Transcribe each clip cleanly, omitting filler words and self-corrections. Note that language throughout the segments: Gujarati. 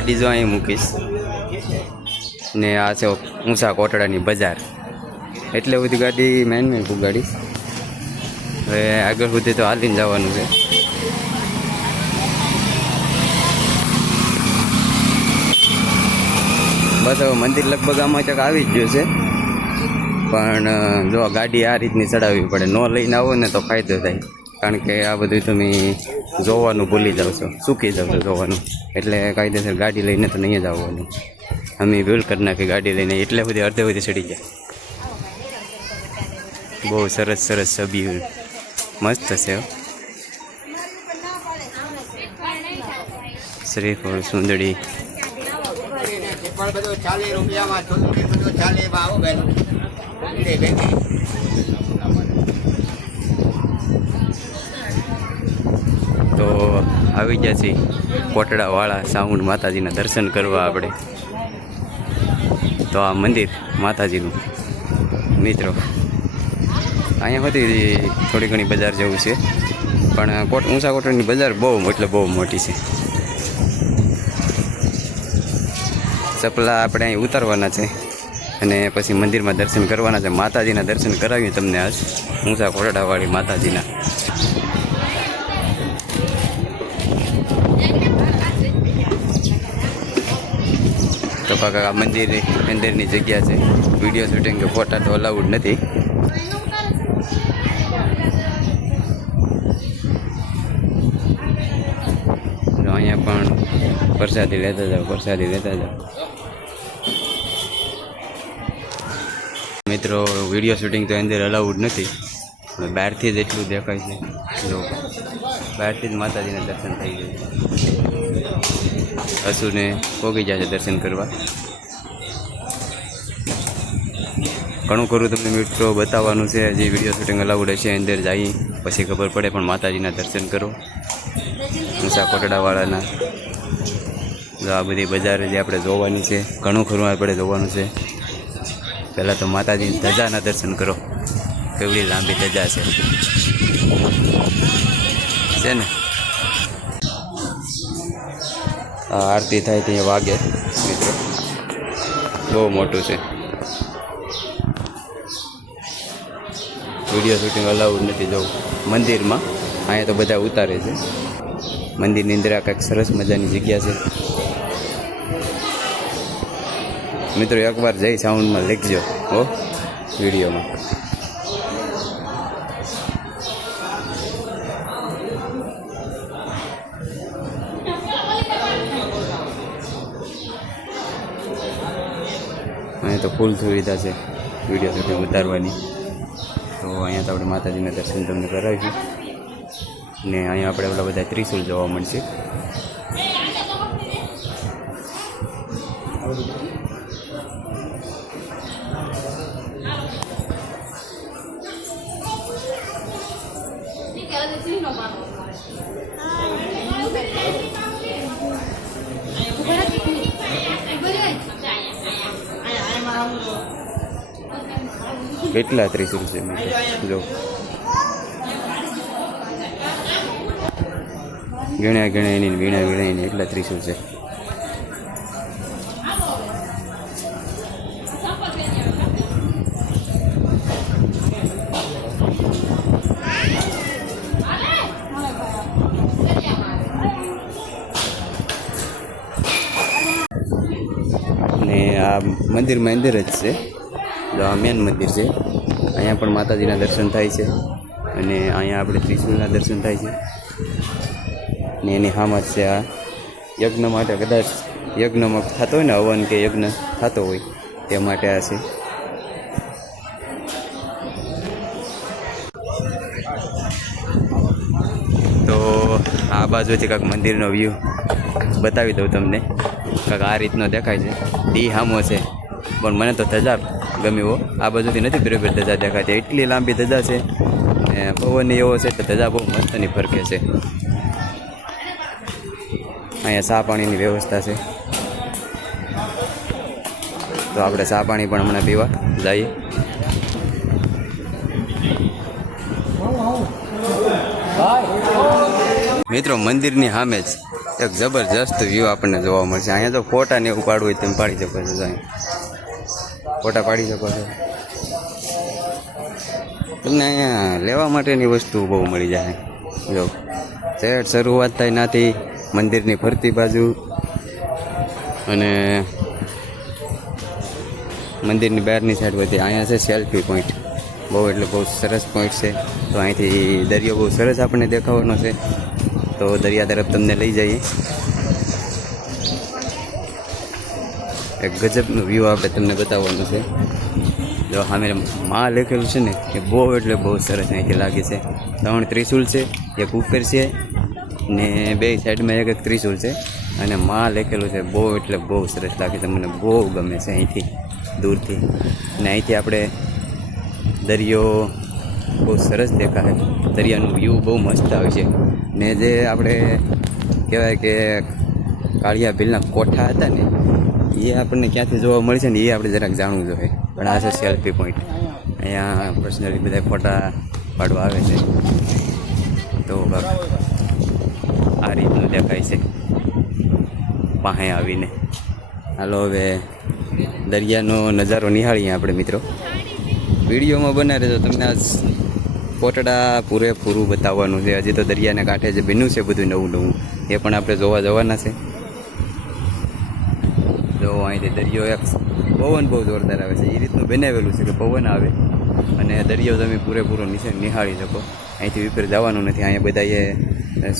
ગાડી જો અહીં મૂકીશ ને આ છે ઊંચા કોટડાની બજાર, એટલે બધી ગાડી મેન પુગાડીશ. હવે આગળ સુધી તો હાલીને જવાનું છે. બસ હવે મંદિર લગભગ આમાં ચક આવી જ ગયું છે, પણ જો ગાડી આ રીતની ચડાવવી પડે. ન લઈને આવો ને તો ફાયદો થાય, કારણ કે આ બધું તમે જોવાનું ભૂલી જાઓ છો, ચૂકી જાઓ છો જોવાનું. એટલે કાયદેસર ગાડી લઈને તો નહીં જ આવવાનું. અમે ભૂલ કરી નાખી ગાડી લઈને, એટલે બધી અડધે બધી ચડી જાય. બહુ સરસ સરસ છબી મસ્ત છે. શ્રીફળ સુંદડી તો આવી ગયા છીએ કોટડાવાળા સાઉન્ડ માતાજીના દર્શન કરવા આપણે. તો આ મંદિર માતાજીનું મિત્રો અહીંયા હતી થોડી ઘણી બજાર જેવું છે, પણ ઊંચા કોટડાની બજાર બહુ એટલે બહુ મોટી છે. ચપલા આપણે અહીં ઉતારવાના છે અને પછી મંદિરમાં દર્શન કરવાના છે. માતાજીના દર્શન કરાવીએ તમને આજ ઊંચા કોટડાવાળી માતાજીના. તો કાકા આ મંદિર અંદરની જગ્યા છે. વિડીયો શૂટિંગ કે ફોટા તો અલાઉડ નથી. અહીંયા પણ પ્રસાદી લેતા જાઓ, પ્રસાદી લેતા જાઓ. મિત્રો વિડીયો શૂટિંગ તો અંદર અલાઉડ નથી, બહારથી જ એટલું દેખાય છે. જો બહારથી જ માતાજીના દર્શન થઈ જાય. અસુરને પોગી જાય છે દર્શન કરવા. ઘણું ખરું તમને મિત્રો બતાવવાનું છે. હજી વિડીયો શૂટિંગ અલાઉડ હશે, અંદર જઈ પછી ખબર પડે. પણ માતાજીના દર્શન કરો ઊંચા કોટડાવાળાના. જો આ બધી બજાર જે આપણે જોવાની છે, ઘણું ખરું આપણે જોવાનું છે. પહેલાં તો માતાજીની ધજાના દર્શન કરો. કેવડી લાંબી ધજા છે ને. આ આરતી થાય ત્યાં વાગે મિત્રો, બહુ મોટું છે. વિડીયો શૂટિંગ અલાઉડ નથી જવું મંદિરમાં. અહીંયા તો બધા ઉતારે છે. મંદિરની અંદર આ કંઈક સરસ મજાની જગ્યા છે મિત્રો. એકવાર જઈ સાઉન્ડમાં લખજો હો વિડીયોમાં. અહીંયા તો ફૂલ સુવિધા છે વિડીયો શૂટિંગ ઉતારવાની. તો અહીંયા તો આપણે માતાજીના દર્શન તમને કરાવીશું. ને અહીંયા આપણે ઓલા બધા ત્રિશુલ જોવા મળશે. કેટલા ત્રિશુલ છે જો, ગણ્યા એની વીણા એની એટલા ત્રિશુલ છે. ને આ મંદિરમાં અંદર જ છે. આ મેન મંદિર છે. અહીંયા પણ માતાજીના દર્શન થાય છે અને અહીંયા આપણે ત્રિશુલના દર્શન થાય છે. ને એની સામે છે આ યજ્ઞ માટે, કદાચ યજ્ઞમાં થતો હોય ને હવન કે યજ્ઞ થતો હોય તે માટે આ છે. તો આ બાજુથી કાંઈક મંદિરનો વ્યૂ બતાવી દઉં તમને. કાંઈક આ રીતનો દેખાય છે. ડી સામો છે, પણ મને તો ધજા ગમ્યો. આ બાજુથી નથી બરાબર ધજા દેખાતી, એટલી લાંબી ધજા છે ને પવન એવો છે તો ધજા બહુ મસ્તની ફરકે છે. અહીંયા ચા પાણીની વ્યવસ્થા છે, તો આપણે ચા પાણી પણ હમણાં પીવા જઈએ. મિત્રો મંદિરની સામે જ એક જબરજસ્ત વ્યૂ આપણને જોવા મળશે. અહીંયા તો ફોટા ને એવું પાડવું હોય તેમ પાડી શકો છો. અહીંયા ફોટા પાડી શકો છો. તમને અહીંયા લેવા માટેની વસ્તુ બહુ મળી જાય. જો સેટ શરૂઆત થાય નાથી મંદિરની ફરતી બાજુ અને મંદિરની બહારની સાઈડ બધી અહીંયા છે સેલ્ફી પોઈન્ટ. બહુ એટલે બહુ સરસ પોઈન્ટ છે. તો અહીંથી દરિયો બહુ સરસ આપણને દેખાવાનો છે. તો દરિયા તરફ તમને લઈ જઈએ. એક ગજબનું વ્યૂ આપણે તમને બતાવવાનું છે. જો સામે માં લખેલું છે ને એ બહુ એટલે બહુ સરસ અહીંથી લાગે છે. 3 ત્રિશુલ છે, એક ઉપર છે ને 2 સાઈડમાં એક ત્રિશુલ છે અને માં લખેલું છે. બહુ એટલે બહુ સરસ લાગે છે. મને બહુ ગમે છે અહીંથી દૂરથી. અને અહીંથી આપણે દરિયો બહુ સરસ દેખાય. દરિયાનું વ્યૂ બહુ મસ્ત આવે છે. ને જે આપણે કહેવાય કે કાળિયા ભીલના કોઠા હતા ને એ આપણને ક્યાંથી જોવા મળે છે ને એ આપણે જરાક જાણવું જોઈએ. પણ આ છે સેલ્ફી પોઈન્ટ. અહીંયા પર્સનલી બધા ફોટા પાડવા આવે છે. તો આ રીતનું દેખાય છે પાસે આવીને. હાલો હવે દરિયાનો નજારો નિહાળીએ આપણે મિત્રો. વિડીયોમાં બનાવે તો તમને આજ કોટડા પૂરેપૂરું બતાવવાનું છે. હજી તો દરિયાના કાંઠે જે બન્યું છે બધું નવું નવું એ પણ આપણે જોવા જવાના છે. જો અહીંથી દરિયો એક પવન બહુ જોરદાર આવે છે. એ રીતનું બનાવેલું છે કે પવન આવે અને દરિયો તમે પૂરેપૂરો નીચે નિહાળી શકો. અહીંથી ઉપર જવાનું નથી. અહીંયા બધાએ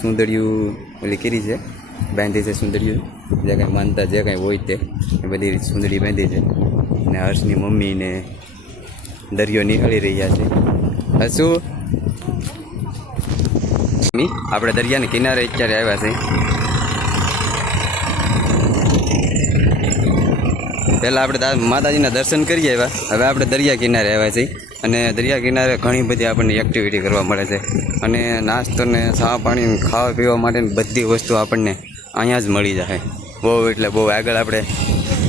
સુંદડિયું ઓલી કરી છે, બાંધી છે સુંદડિયું. જે કાંઈ માનતા જે કાંઈ હોય તે એ બધી સુંદડી બાંધી છે. અને હર્ષની મમ્મીને દરિયો નિહાળી રહ્યા છે. હશું આપણે દરિયાના કિનારે અત્યારે આવ્યા છે. પહેલાં આપણે માતાજીના દર્શન કરી આવ્યા. હવે આપણે દરિયા કિનારે આવ્યા છીએ અને દરિયા કિનારે ઘણી બધી આપણને એક્ટિવિટી કરવા મળે છે. અને નાસ્તો ને ચા પાણી ખાવા પીવા માટેની બધી વસ્તુ આપણને અહીંયા જ મળી જાય. બહુ એટલે બહુ આગળ આપણે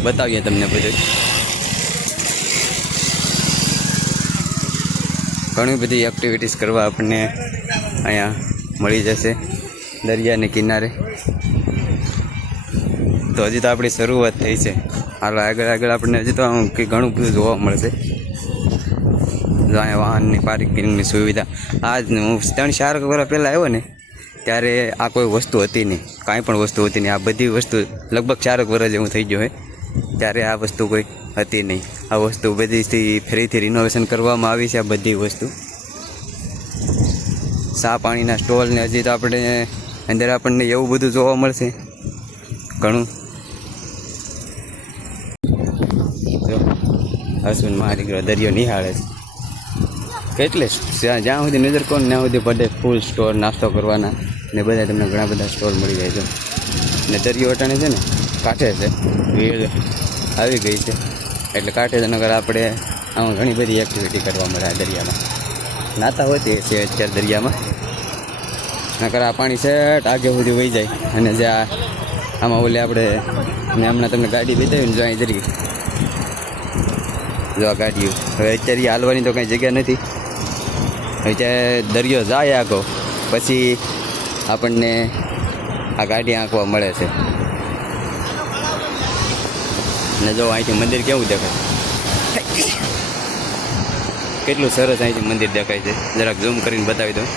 બતાવીએ તમને બધું. ઘણી બધી એક્ટિવિટીઝ કરવા આપણને અહીંયા મળી જશે દરિયાને કિનારે. તો હજી તો આપણી શરૂઆત થઈ છે. હાલો આગળ આગળ આપણને હજી તો ઘણું બધું જોવા મળશે. અહીંયા વાહનની પાર્કિંગની સુવિધા. આજ હું 3-4 વર્ષ પહેલાં આવ્યો ને ત્યારે આ કોઈ વસ્તુ હતી નહીં, કાંઈ પણ વસ્તુ હતી નહીં. આ બધી વસ્તુ લગભગ 4 વર્ષ જેવું થઈ ગયું હોય ત્યારે આ વસ્તુ કોઈ હતી નહીં. આ વસ્તુ બધીથી ફરીથી રિનોવેશન કરવામાં આવી છે. આ બધી વસ્તુ ચા પાણીના સ્ટોલ ને હજી તો આપણે અંદર આપણને એવું બધું જોવા મળશે ઘણું. જો હસુન મારી દીકરો દરિયો નિહાળે છે. એટલે જ્યાં સુધી નજર કરો ત્યાં સુધી બધે ફૂલ સ્ટોર નાસ્તો કરવાના ને બધા તમને ઘણા બધા સ્ટોર મળી જાય છે. ને દરિયો અટાણે છે ને કાંઠે છે, ભીડ આવી ગઈ છે એટલે કાંઠે જ નગર આપણે આમાં ઘણી બધી એક્ટિવિટી કરવા મળે. આ દરિયામાં નાતા હોતી છે અત્યારે દરિયામાં. નકર આ પાણી સેટ આગે સુધી વહી જાય. અને જે આમાં ઓલે આપણે ને હમણાં તમને ગાડી બતાવી ને જો અહીં જરી જો આ ગાડીઓ હવે અત્યારે હાલવાની તો કંઈ જગ્યા નથી. અત્યારે દરિયો જાય આગો પછી આપણને આ ગાડી આંકવા મળે છે. ને જો અહીંથી મંદિર કેવું દેખાય, કેટલું સરસ અહીંથી મંદિર દેખાય છે. જરાક ઝૂમ કરીને બતાવી દઉં.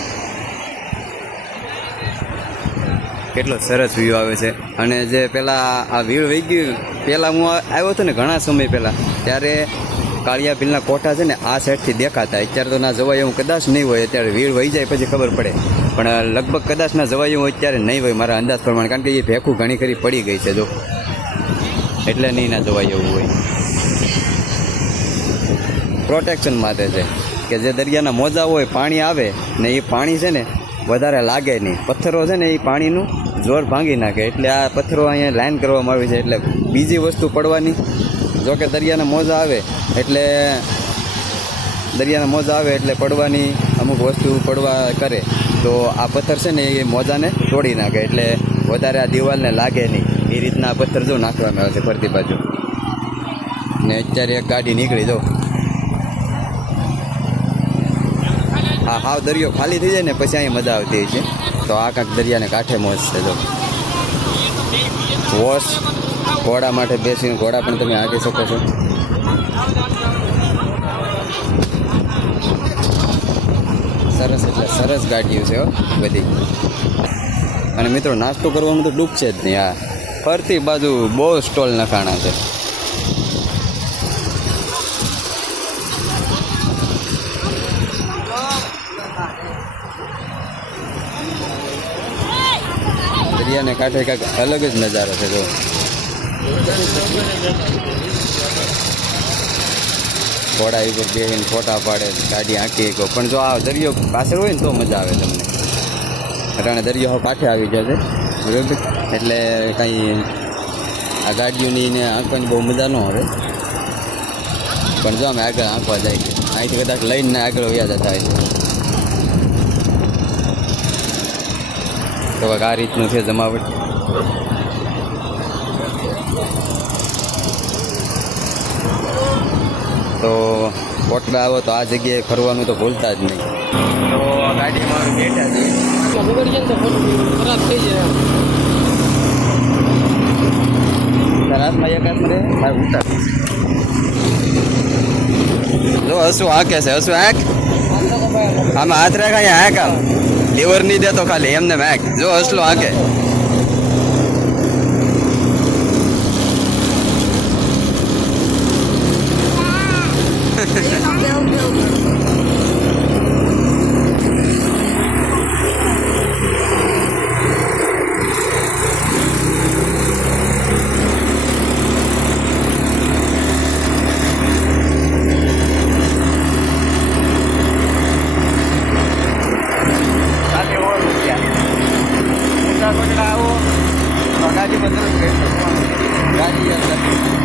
કેટલો સરસ વ્યૂ આવે છે. અને જે પહેલાં આ વ્યૂ વહી ગયું પહેલાં હું આવ્યો હતો ને ઘણા સમય પહેલાં ત્યારે કાળિયા ભીલના કોઠા છે ને આ સાઈડથી દેખાતા. અત્યારે તો ના જવાય એવું કદાચ નહીં હોય. અત્યારે વીડ વહી જાય પછી ખબર પડે. પણ લગભગ કદાચ ના જવાય એવું અત્યારે નહીં હોય મારા અંદાજ પ્રમાણે. કારણ કે એ ભેખું ઘણી ખરી પડી ગઈ છે જો, એટલે નહીં ના જવાય એવું હોય. પ્રોટેક્શન માટે છે કે જે દરિયાના મોજા હોય પાણી આવે ને એ પાણી છે ને વધારે લાગે નહીં. પથ્થરો છે ને એ પાણીનું જોર ભાંગી નાખે. એટલે આ પથ્થરો અહીંયા લાઈન કરવામાં આવી છે. એટલે બીજી વસ્તુ પડવાની, જોકે દરિયાના મોજા આવે એટલે પડવાની અમુક વસ્તુ પડવા કરે તો આ પથ્થર છે ને એ મોજાને તોડી નાખે. એટલે વધારે આ દિવાલને લાગે નહીં એ રીતના આ પથ્થર જો નાખવામાં આવે છે ફરતી બાજુ. ને અત્યારે એક ગાડી નીકળી દો. હા હાવ દરિયો ખાલી થઈ જાય ને પછી અહીંયા મજા આવતી હોય છે. તો આ કાંક દરિયાને કાંઠે મોજ છે જો. વોશ ઘોડા માટે બેસીને ઘોડા પણ તમે હાંકી શકો છો. સરસ એટલે સરસ ગાડીઓ છે હો બધી. અને મિત્રો નાસ્તો કરવાનું તો ડૂબશે જ નહીં. આ ફરતી બાજુ બહુ સ્ટોલ નખાણા છે. દરિયાને કાંઠે કાંઈક અલગ જ નજારો છે. જો ઘોડા ઉપર બેસીને ફોટા પાડે, ગાડી આંકી શકો. પણ જો આ દરિયો પાછળ હોય ને તો મજા આવે તમને. અટાણે દરિયો કાંઠે આવી જાય છે બરાબર, એટલે કાંઈ આ ગાડીઓની ને આંકવાની બહુ મજા ન આવે. પણ જો અમે આગળ આંકવા જાય છે, અહીંથી કદાચ લઈને આગળ વ્યા જતા હોય છે. તો આ રીતનું છે જમાવટ. તો કોટડા આવો તો આ જગ્યાએ ફરવાનું તો ભૂલતા જ નહીં. તો આ ગાડીમાં બેઠા છીએ. ખરાબ થઈ જાય. હાથમાં એક હાથમાં ઉતાર. જો હસું હાંકે છે, હસું હાંક. આમાં હાથ રાખ, અહીંયા હાંક. આમ લીવર નહીં દેતો, ખાલી એમને હાંક. જો હસલો હાંકે. ગાડી અંદર